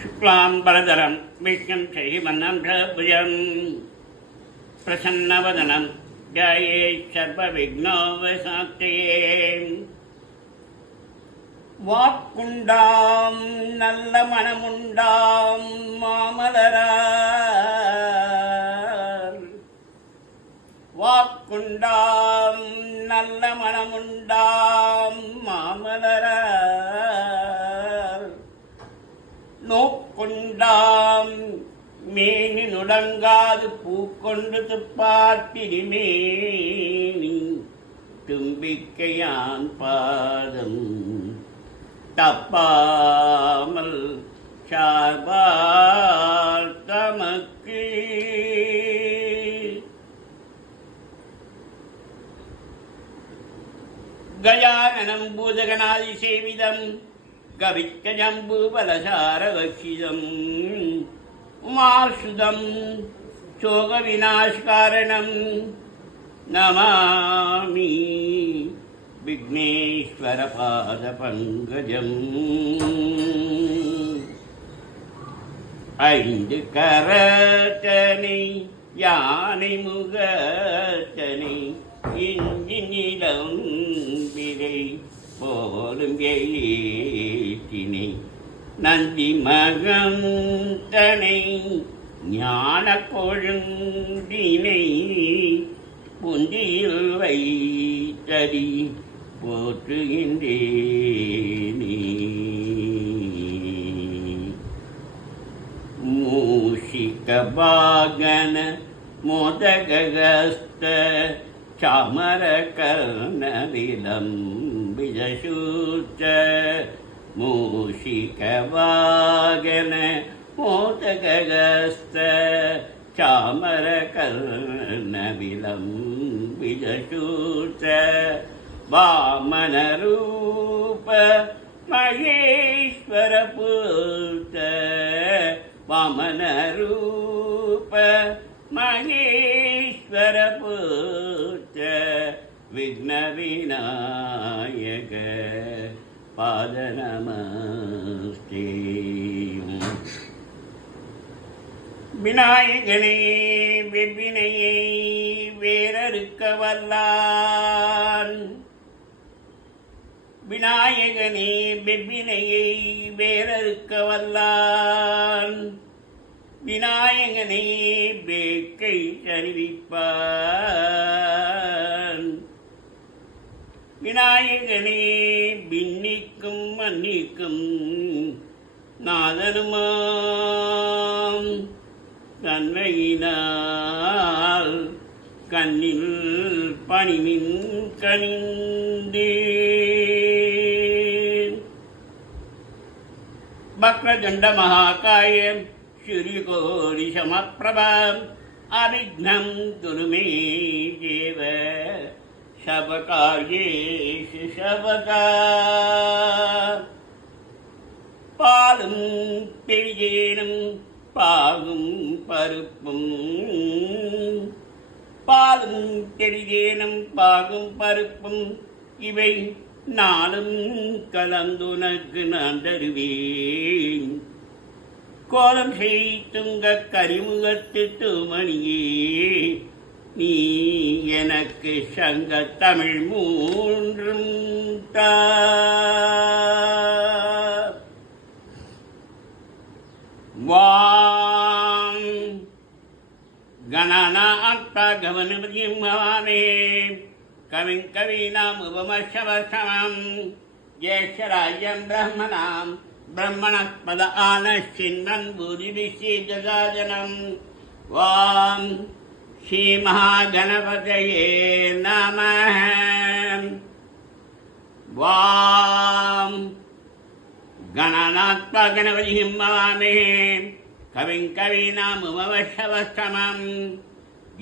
शुक्लाम्बरधरं विष्णुं शशिवर्णं भुजं प्रसन्नवदनं ध्यायेत् सर्वविघ्नोपशान्तये. வாக்குண்டாம் நல்ல மனமுண்டாம் மாமலரார், வாக்குண்டாம் நல்ல மனமுண்டாம் மாமலரார், நோக்குண்டாம் மேனி நுடங்காது பூக்கொண்டு துப்பாத்திரிமேனி தும்பிக்கையான் பாதம் தப்பாமல் சார்பால் தமக்கு. கஜானனம் பூதகணாதி சேவிதம் கவிக்க ஜம்பு பலசாரவக்ஷிதம் உமாசுதம் சோக விநாசகாரணம் நமாமி விக்னேஸ்வர பாத பங்கஜம். ஐந்து கரத்தனை யானை முகத்தனை இஞ்சினிடம் விரை போலும் ஏற்றினை நந்தி மகந்தனை ஞான கொழுந்தினை புந்தியில் வைத்தடி போற்றுகின்றேனே. மூஷிக வாகன மோதகஸ்த சாமர கர்ணவிலம் விஜசூச்ச மூஷிக வாகன மோதகஸ்த சாமர கர்ணவிலம் விஜசூச்ச வாமன ரூப மகேஸ்வர பூத்த வாமன ரூப மகேஸ்வர பூத்த விக்ன விநாயக பாத நமஸ்தே. விநாயகனே வெவ்வினையை வேறறுக்க வல்லான், விநாயகனே வெவ்வினையை வேறறுக்க வல்லான், விநாயகனே வேட்கை அறிவிப்பான், விநாயகனே பின்னிக்கும் மன்னிக்கும் நாதனுமாம் தன்மையினால் கண்ணில் பணிமின் கனிந்தே. வக்ரதுண்ட மகாகாய சூரியகோடி சமப்பிரபம் அவிக்னம் குருமே தேவ சபகார்யேஷு சபகா. பாலும் பெரியேனும் பாகும் பருப்பும், பாலும் பெரியேனும் பாகும் பருப்பும் இவை நாளும் கலந்துனக்கு நான் தருவேன். கோலம் செய்துங்க கரிமுகத்து தூமணியே, நீ எனக்கு சங்க தமிழ் மூன்றும் தா. வாம் கணநாத்பா கவனபதிம் பவாமே கவிம் கவீனாம் உபமர்ஷவசமம் ஜேஷ்டராஜ்யம் பிரம்மணாம் பிரம்மணஸ்பத ஆனச்சின்மன் பூதிபிஷேஜசாதனம். வாம் ஸ்ரீ மகாகணபதயே நமः. வாம் கணநாத்பா கணபதிம் பவாமே கவிம் கவீனாம் உபமர்ஷவசமம்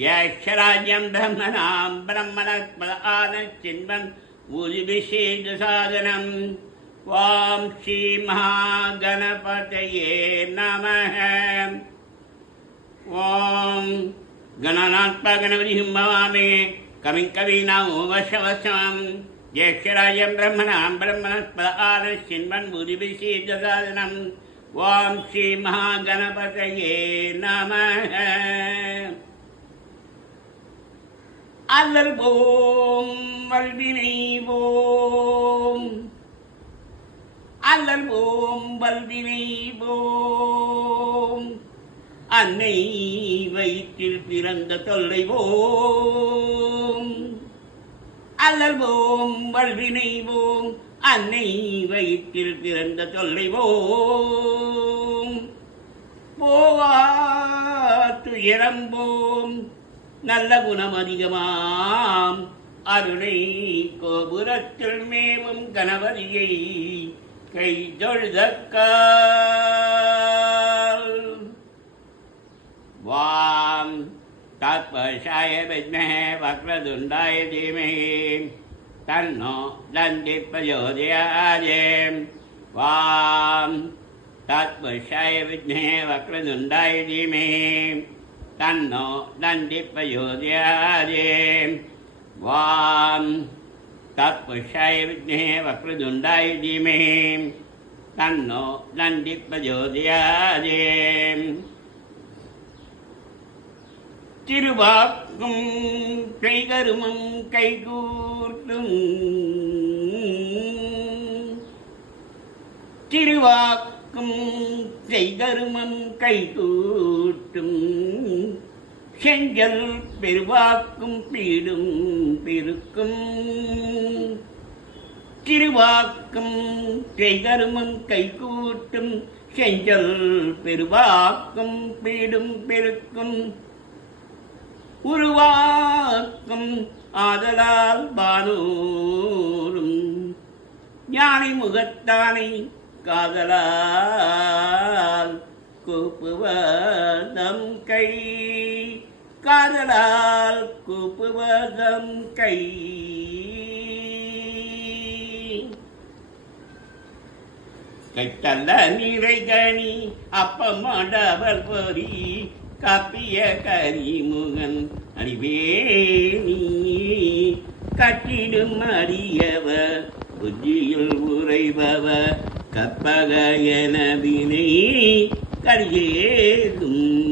ஜேஷ்டராஜ்யம் பிரம்மணாம் பிரம்மணஸ்பத ஆனச்சின்மன் பூதிபிஷேஜசாதனம். வாம் ஸ்ரீ மகாகணபதயே நமः. ஓம் गणानात्पा गणपतिं भवामहे कविं कवीनाम् उपमश्रवस्तमं ज्येष्ठराजं ब्रह्मणां ब्रह्मणस्पद आनश्चिन्वन् भूरिभिः सिद्धसाधनं ஓம் ஸ்ரீ மகாகணபதயே நமः. அல்லல் போம் வல்வினை போம், அல்லல் போம் வல்வினை போம், அன்னை வயிற்றில் பிறந்த தொல்லை போம். அல்லல் போம் வல்வினை போம், அன்னை வயிற்றில் பிறந்த தொல்லை போம். போவா துயரம் போம், நல்ல குணம் அதிகமாம் அருணை கோபுரத்தில் மேவும் கணபதியை கை தொழுதக்கால். வாம் தத்புருஷாய வித்மஹே வக்ரதுண்டாய தீமஹி தன்னோ தந்தி பிரச்சோதயாத். வாம் தத்புருஷாய வித்மஹே வக்ரதுண்டாய தீமஹி தன்னோ தந்தி பிரச்சோதயாத். வாம் தத்புருஷாய வித்மஹே வக்ரதுண்டாய தீமஹி தன்னோ தந்தி பிரச்சோதயாத். திருவாக்கும் கைகருமம் கைகூட்டும், திருவாக்கும் கைகருமம் கைகூட்டும், செஞ்சல் பெருவாக்கும் பீடும் பெருக்கும். திருவாக்கும் கைகருமம் கைகூட்டும், செஞ்சல் பெருவாக்கும் பீடும் பெருக்கும். உருவாக்கும் ஆதலால் பானூரும், ஞானி முகத்தானை காதலால் கூப்புவதம் கை, காதலால் கூப்புவதம் கை. கைத்தல்ல நிறைகனி அப்பமடவர் பொறி, காப்பிய கரிமுகன் அறிவேணி, கட்டிடும் அறியவர் புத்தியில் உறைபவர், கற்பகயன வினை கரியேதும்.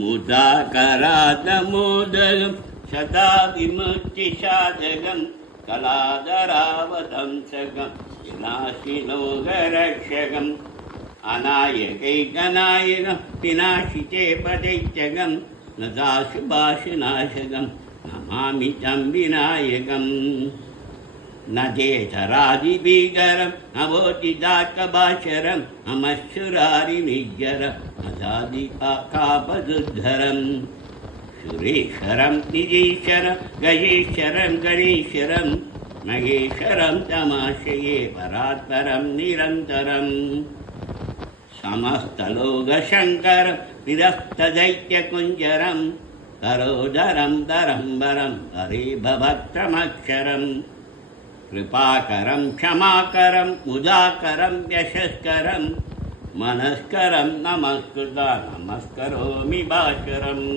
முதாகராத மோதகம் சதா விமுக்தி சாதகம், கலாதராவதம்சகம் விநாசிலோகரக்ஷகம். அநாயகை கநாயகம் விநாசிதே பதைச்சகம், நதாசுபாஷுநாசகம் நமாமி தம் விநாயகம். நதேதராதிபீகரம் நவோதிதாக்கபாஷரம், நமசுராரி நிஜரம் நதாதி காபதுத்தரம். சுரேஸ்வரம் நிஜீஸ்வரம் கஜேஸ்வரம் கணேஸ்வரம், மகேஸ்வரம் தமாஷயே பராத்பரம் நிரந்தரம். समस्तलोकशङ्करं निरस्तदैत्यकुञ्जरं, तरोदरं दरम्बरं हरिभभक्त्रमक्षरं. कृपाकरं क्षमाकरं मुदाकरं यशस्करं, मनस्करं नमस्कृता नमस्करोमि भास्करम्.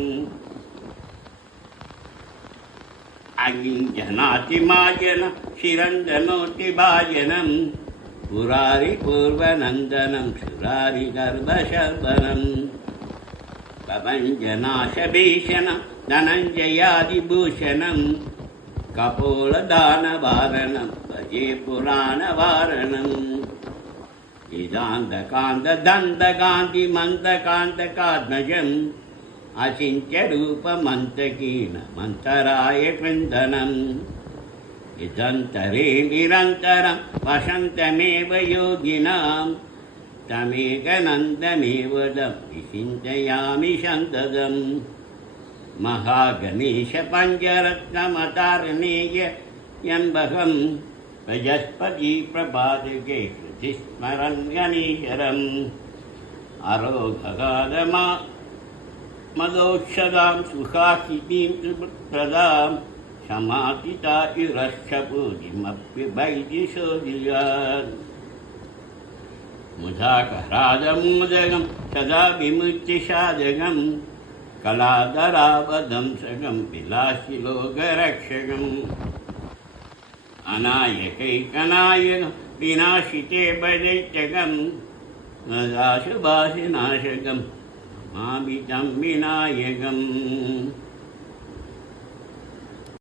अगिञ्जनातिमायन शिरन्दनोतिभाजनं, पुरारि पूर्वनन्दनं सुरारि गर्भशर्वनं. प्रपञ्चनाशभीषणं धनञ्जयादिभूषणं, कपोलदानवारणं भजे पुराणवारणम्. इदान्तकान्तदन्तकान्तिमन्दकान्तकात्मजम्, अचिन्त्यरूपमन्तकीनमन्तराय कृन्दनम्. इदन्तरे निरन्तरं वसन्तमेव योगिनां, तमेकनन्दमेव विचिन्तयामि सन्ततम्. महागणेशपञ्चरत्नमतारणेय यम्बकं, प्रजस्पति प्रपादके श्रुतिस्मरन् गणेशरम्. अरोगगादमा मदोक्षदां सुखासितीं सुप्रदां, समातिता इरश्चपूजिमप्युभैजिशोदियान्. मुदाकरादमोदगं सदा विमुक्तिसाधकं, कलाधरावदंसकं विलासिलोकरक्षकम्. अनायकैकनायकं विनाशिते वदैत्यगं नदाशुभाषिनाशकं मामितं विनायकम्